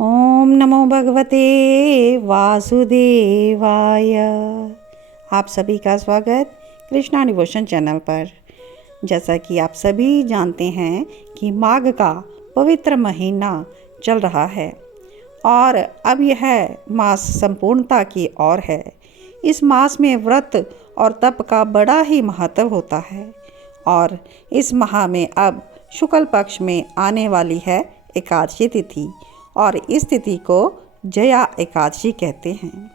ओम नमो भगवते वासुदेवाय। आप सभी का स्वागत कृष्णा डिवोशन चैनल पर। जैसा कि आप सभी जानते हैं कि माघ का पवित्र महीना चल रहा है और अब यह मास संपूर्णता की ओर है। इस मास में व्रत और तप का बड़ा ही महत्व होता है और इस माह में अब शुक्ल पक्ष में आने वाली है एकादशी तिथि और इस तिथि को जया एकादशी कहते हैं।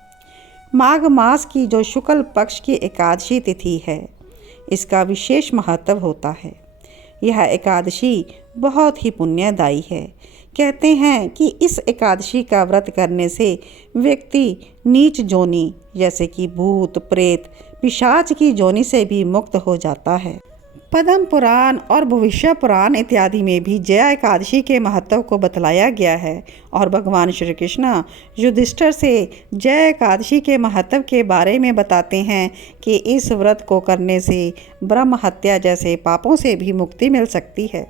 माघ मास की जो शुक्ल पक्ष की एकादशी तिथि है, इसका विशेष महत्व होता है। यह एकादशी बहुत ही पुण्यदायी है। कहते हैं कि इस एकादशी का व्रत करने से व्यक्ति नीच जोनी जैसे कि भूत प्रेत पिशाच की जोनी से भी मुक्त हो जाता है। पद्म पुराण और भविष्य पुराण इत्यादि में भी जया एकादशी के महत्व को बतलाया गया है और भगवान श्री कृष्ण युधिष्ठिर से जया एकादशी के महत्व के बारे में बताते हैं कि इस व्रत को करने से ब्रह्म हत्या जैसे पापों से भी मुक्ति मिल सकती है।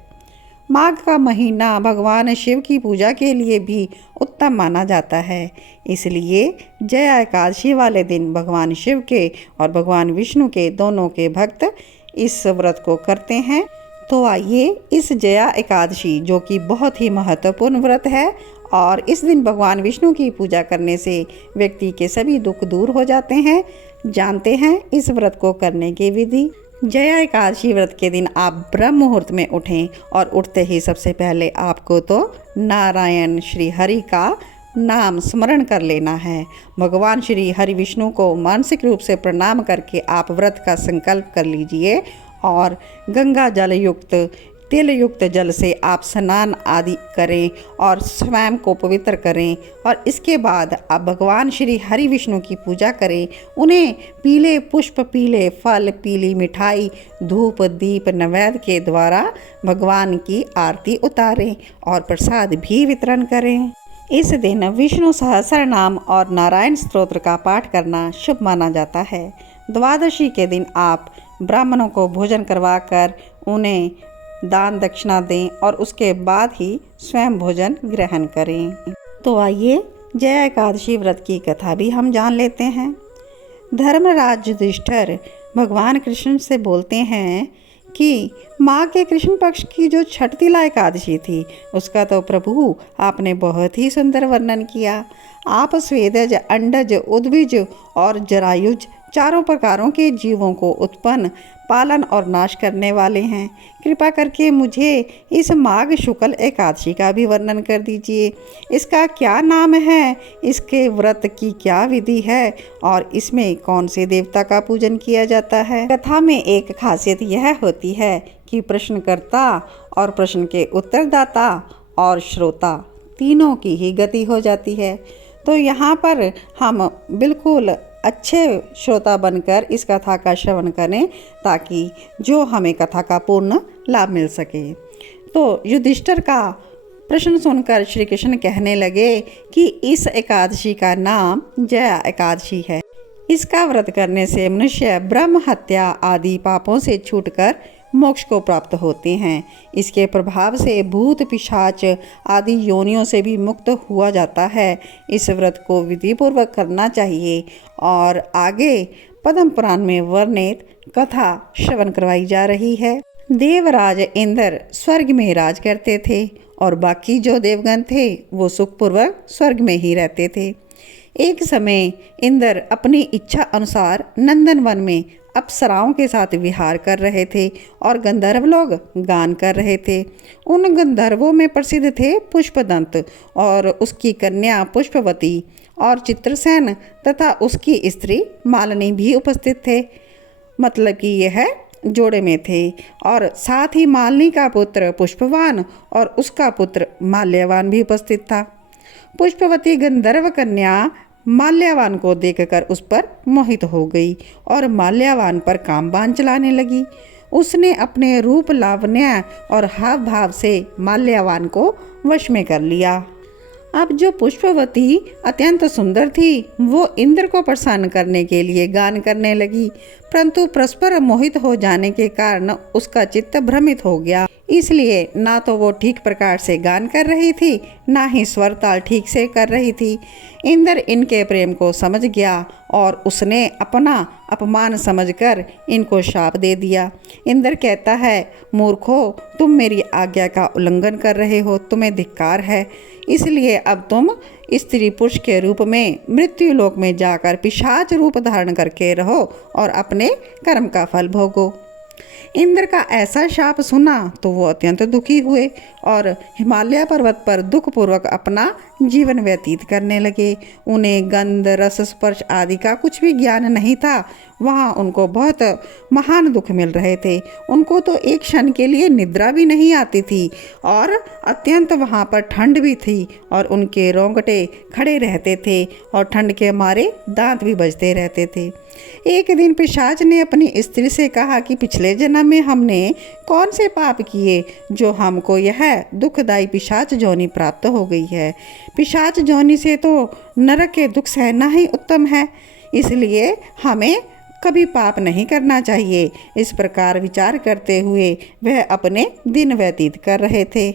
माघ का महीना भगवान शिव की पूजा के लिए भी उत्तम माना जाता है। इसलिए जया एकादशी वाले दिन भगवान शिव के और भगवान विष्णु के दोनों के भक्त इस व्रत को करते हैं। तो आइए इस जया एकादशी, जो कि बहुत ही महत्वपूर्ण व्रत है और इस दिन भगवान विष्णु की पूजा करने से व्यक्ति के सभी दुख दूर हो जाते हैं, जानते हैं इस व्रत को करने की विधि। जया एकादशी व्रत के दिन आप ब्रह्म मुहूर्त में उठें और उठते ही सबसे पहले आपको तो नारायण श्री हरि का नाम स्मरण कर लेना है। भगवान श्री हरि विष्णु को मानसिक रूप से प्रणाम करके आप व्रत का संकल्प कर लीजिए और गंगा जल युक्त तिल युक्त जल से आप स्नान आदि करें और स्वयं को पवित्र करें और इसके बाद आप भगवान श्री हरि विष्णु की पूजा करें। उन्हें पीले पुष्प, पीले फल, पीली मिठाई, धूप दीप नैवेद्य के द्वारा भगवान की आरती उतारें और प्रसाद भी वितरण करें। इस दिन विष्णु सहस्र नाम और नारायण स्तोत्र का पाठ करना शुभ माना जाता है। द्वादशी के दिन आप ब्राह्मणों को भोजन करवाकर उन्हें दान दक्षिणा दें और उसके बाद ही स्वयं भोजन ग्रहण करें। तो आइए जया एकादशी व्रत की कथा भी हम जान लेते हैं। धर्मराज युधिष्ठिर भगवान कृष्ण से बोलते हैं कि माँ के कृष्ण पक्ष की जो छठ तिला एकादशी थी, उसका तो प्रभु आपने बहुत ही सुंदर वर्णन किया। आप स्वेदज, अंडज, उद्भिज और जरायुज चारों प्रकारों के जीवों को उत्पन्न, पालन और नाश करने वाले हैं। कृपा करके मुझे इस माघ शुक्ल एकादशी का भी वर्णन कर दीजिए। इसका क्या नाम है, इसके व्रत की क्या विधि है और इसमें कौन से देवता का पूजन किया जाता है। कथा में एक खासियत यह होती है कि प्रश्नकर्ता और प्रश्न के उत्तरदाता और श्रोता तीनों की ही गति हो जाती है। तो यहाँ पर हम बिल्कुल अच्छे श्रोता बनकर इस कथा का श्रवण करें ताकि जो हमें कथा का पूर्ण लाभ मिल सके। तो युधिष्ठिर का प्रश्न सुनकर श्री कृष्ण कहने लगे कि इस एकादशी का नाम जया एकादशी है। इसका व्रत करने से मनुष्य ब्रह्म हत्या आदि पापों से छूटकर मोक्ष को प्राप्त होते हैं। इसके प्रभाव से भूत पिशाच आदि योनियों से भी मुक्त हुआ जाता है। इस व्रत को विधिपूर्वक करना चाहिए और आगे पद्म पुराण में वर्णित कथा श्रवण करवाई जा रही है। देवराज इंद्र स्वर्ग में राज करते थे और बाकी जो देवगण थे वो सुखपूर्वक स्वर्ग में ही रहते थे। एक समय इंद्र अपनी इच्छा अनुसार नंदनवन में अप्सराओं के साथ विहार कर रहे थे और गंधर्व लोग गान कर रहे थे। उन गंधर्वों में प्रसिद्ध थे पुष्पदंत और उसकी कन्या पुष्पवती और चित्रसेन तथा उसकी स्त्री मालिनी भी उपस्थित थे। मतलब कि यह जोड़े में थे और साथ ही मालिनी का पुत्र पुष्पवान और उसका पुत्र माल्यवान भी उपस्थित था। पुष्पवती गंधर्व कन्या माल्यवान को देखकर उस पर मोहित हो गई और माल्यवान पर कामबान चलाने लगी। उसने अपने रूप, लावण्य और हाव भाव से माल्यवान को वश में कर लिया। अब जो पुष्पवती अत्यंत सुंदर थी वो इंद्र को प्रसन्न करने के लिए गान करने लगी, परंतु परस्पर मोहित हो जाने के कारण उसका चित्त भ्रमित हो गया। इसलिए ना तो वो ठीक प्रकार से गान कर रही थी, ना ही स्वर ताल ठीक से कर रही थी। इंद्र इनके प्रेम को समझ गया और उसने अपना अपमान समझकर इनको शाप दे दिया। इंद्र कहता है, मूर्खो, तुम मेरी आज्ञा का उल्लंघन कर रहे हो, तुम्हें धिक्कार है। इसलिए अब तुम स्त्री पुरुष के रूप में मृत्यु लोक में जाकर पिशाच रूप धारण करके रहो और अपने कर्म का फल भोगो। इंद्र का ऐसा शाप सुना तो वो अत्यंत दुखी हुए और हिमालय पर्वत पर दुखपूर्वक अपना जीवन व्यतीत करने लगे। उन्हें गंध रस स्पर्श आदि का कुछ भी ज्ञान नहीं था। वहाँ उनको बहुत महान दुख मिल रहे थे। उनको तो एक क्षण के लिए निद्रा भी नहीं आती थी और अत्यंत वहाँ पर ठंड भी थी और उनके रोंगटे खड़े रहते थे और ठंड के मारे दांत भी बजते रहते थे। एक दिन पिशाच ने अपनी स्त्री से कहा कि पिछले जन्म में हमने कौन से पाप किए जो हमको यह दुखदायी पिशाच जोनी प्राप्त हो गई है। पिशाच जोनी से तो नरक के दुख सहना ही उत्तम है, इसलिए हमें कभी पाप नहीं करना चाहिए। इस प्रकार विचार करते हुए वह अपने दिन व्यतीत कर रहे थे।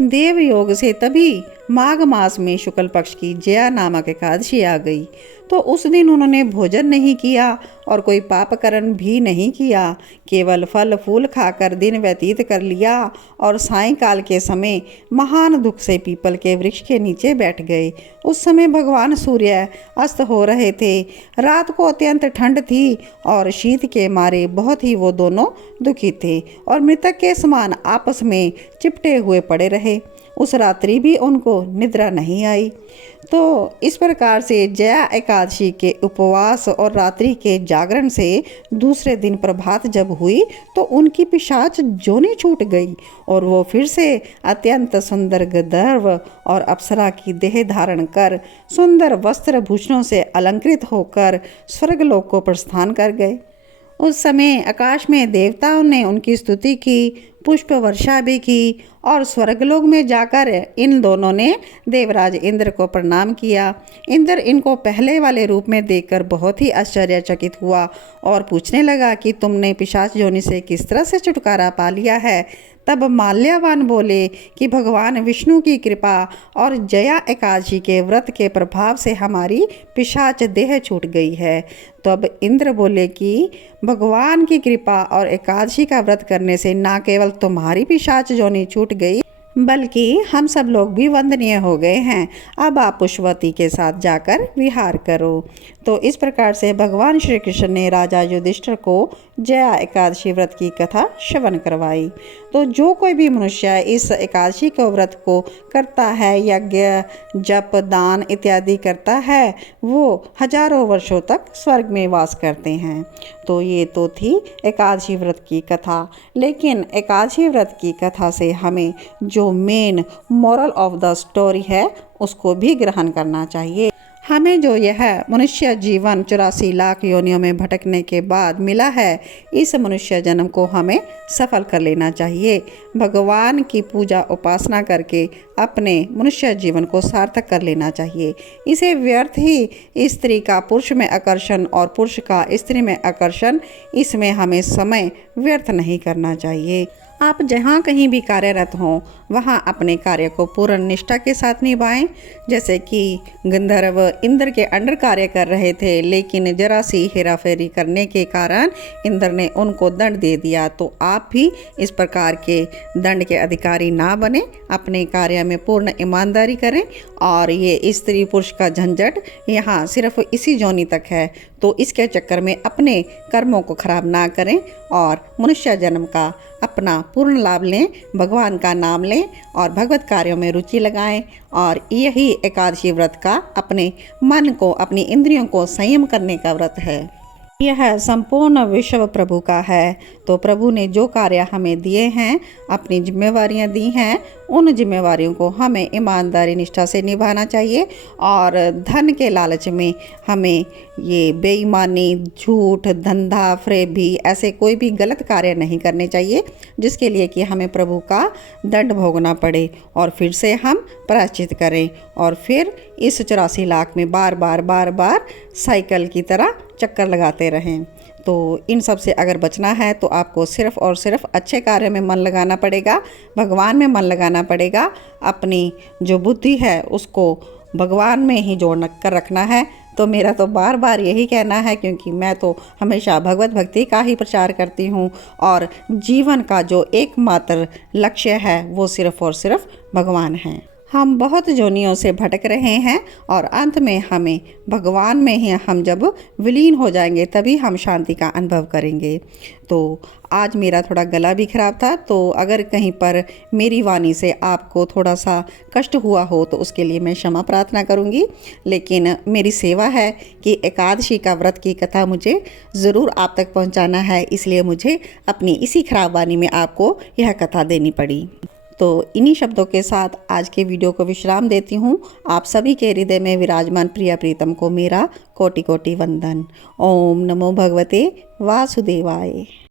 देव योग से तभी माघ मास में शुक्ल पक्ष की जया नामक एकादशी आ गई। तो उस दिन उन्होंने भोजन नहीं किया और कोई पापकर्म भी नहीं किया, केवल फल फूल खाकर दिन व्यतीत कर लिया और सायंकाल के समय महान दुख से पीपल के वृक्ष के नीचे बैठ गए। उस समय भगवान सूर्य अस्त हो रहे थे। रात को अत्यंत ठंड थी और शीत के मारे बहुत ही वो दोनों दुखी थे और मृतक के समान आपस में चिपटे हुए पड़े रहे। उस रात्रि भी उनको निद्रा नहीं आई। तो इस प्रकार से जया एकादशी के उपवास और रात्रि के जागरण से दूसरे दिन प्रभात जब हुई तो उनकी पिशाच जोनी छूट गई और वो फिर से अत्यंत सुंदर गंधर्व और अप्सरा की देह धारण कर सुंदर वस्त्र भूषणों से अलंकृत होकर स्वर्गलोक को प्रस्थान कर गए। उस समय आकाश में देवताओं ने उनकी स्तुति की, पुष्प वर्षा भी की और स्वर्गलोक में जाकर इन दोनों ने देवराज इंद्र को प्रणाम किया। इंद्र इनको पहले वाले रूप में देखकर बहुत ही आश्चर्यचकित हुआ और पूछने लगा कि तुमने पिशाच योनि से किस तरह से छुटकारा पा लिया है। तब माल्यवान बोले कि भगवान विष्णु की कृपा और जया एकादशी के व्रत के प्रभाव से हमारी पिशाच देह छूट गई है। तब इंद्र बोले कि भगवान की कृपा और एकादशी का व्रत करने से न केवल तुम्हारी पिशाच योनि छूट गई बल्कि हम सब लोग भी वंदनीय हो गए हैं। अब आप पुष्पवती के साथ जाकर विहार करो। तो इस प्रकार से भगवान श्री कृष्ण ने राजा युधिष्ठिर को जया एकादशी व्रत की कथा श्रवण करवाई। तो जो कोई भी मनुष्य इस एकादशी को व्रत को करता है, यज्ञ जप दान इत्यादि करता है, वो हजारों वर्षों तक स्वर्ग में वास करते हैं। तो ये तो थी एकादशी व्रत की कथा। लेकिन एकादशी व्रत की कथा से हमें जो main moral of the story है उसको भी ग्रहण करना चाहिए। हमें जो यह मनुष्य जीवन 84 लाख योनियों में भटकने के बाद मिला है, इस मनुष्य जन्म को हमें सफल कर लेना चाहिए। भगवान की पूजा उपासना करके अपने मनुष्य जीवन को सार्थक कर लेना चाहिए। इसे व्यर्थ ही स्त्री का पुरुष में आकर्षण और पुरुष का स्त्री में आकर्षण, इसमें हमें समय व्यर्थ नहीं करना चाहिए। आप जहाँ कहीं भी कार्यरत हों वहाँ अपने कार्य को पूर्ण निष्ठा के साथ निभाएं। जैसे कि गंधर्व इंद्र के अंडर कार्य कर रहे थे, लेकिन जरा सी हेराफेरी करने के कारण इंद्र ने उनको दंड दे दिया। तो आप भी इस प्रकार के दंड के अधिकारी ना बने, अपने कार्य में पूर्ण ईमानदारी करें। और ये स्त्री पुरुष का झंझट यहाँ सिर्फ इसी जोनी तक है, तो इसके चक्कर में अपने कर्मों को खराब ना करें और मनुष्य जन्म का अपना पूर्ण लाभ लें, भगवान का नाम लें और भगवत कार्यों में रुचि लगाएं। और यही एकादशी व्रत का अपने मन को, अपनी इंद्रियों को संयम करने का व्रत है। यह संपूर्ण विश्व प्रभु का है। तो प्रभु ने जो कार्य हमें दिए हैं, अपनी जिम्मेवारियां दी हैं, उन जिम्मेवारियों को हमें ईमानदारी निष्ठा से निभाना चाहिए। और धन के लालच में हमें ये बेईमानी, झूठ, धंधा, फरेबी, ऐसे कोई भी गलत कार्य नहीं करने चाहिए जिसके लिए कि हमें प्रभु का दंड भोगना पड़े और फिर से हम प्रायश्चित करें और फिर इस 84 लाख में बार बार साइकिल की तरह चक्कर लगाते रहें। तो इन सब से अगर बचना है तो आपको सिर्फ़ और सिर्फ अच्छे कार्य में मन लगाना पड़ेगा, भगवान में मन लगाना पड़ेगा। अपनी जो बुद्धि है उसको भगवान में ही जोड़ कर रखना है। तो मेरा तो बार बार यही कहना है, क्योंकि मैं तो हमेशा भगवत भक्ति का ही प्रचार करती हूँ और जीवन का जो एकमात्र लक्ष्य है वो सिर्फ़ और सिर्फ भगवान है। हम बहुत जोनियों से भटक रहे हैं और अंत में हमें भगवान में ही हम जब विलीन हो जाएंगे तभी हम शांति का अनुभव करेंगे। तो आज मेरा थोड़ा गला भी खराब था, तो अगर कहीं पर मेरी वाणी से आपको थोड़ा सा कष्ट हुआ हो तो उसके लिए मैं क्षमा प्रार्थना करूंगी। लेकिन मेरी सेवा है कि एकादशी का व्रत की कथा मुझे ज़रूर आप तक पहुंचाना है, इसलिए मुझे अपनी इसी खराब वाणी में आपको यह कथा देनी पड़ी। तो इन्हीं शब्दों के साथ आज के वीडियो को विश्राम देती हूँ। आप सभी के हृदय में विराजमान प्रिया प्रीतम को मेरा कोटि कोटि वंदन। ओम नमो भगवते वासुदेवाय।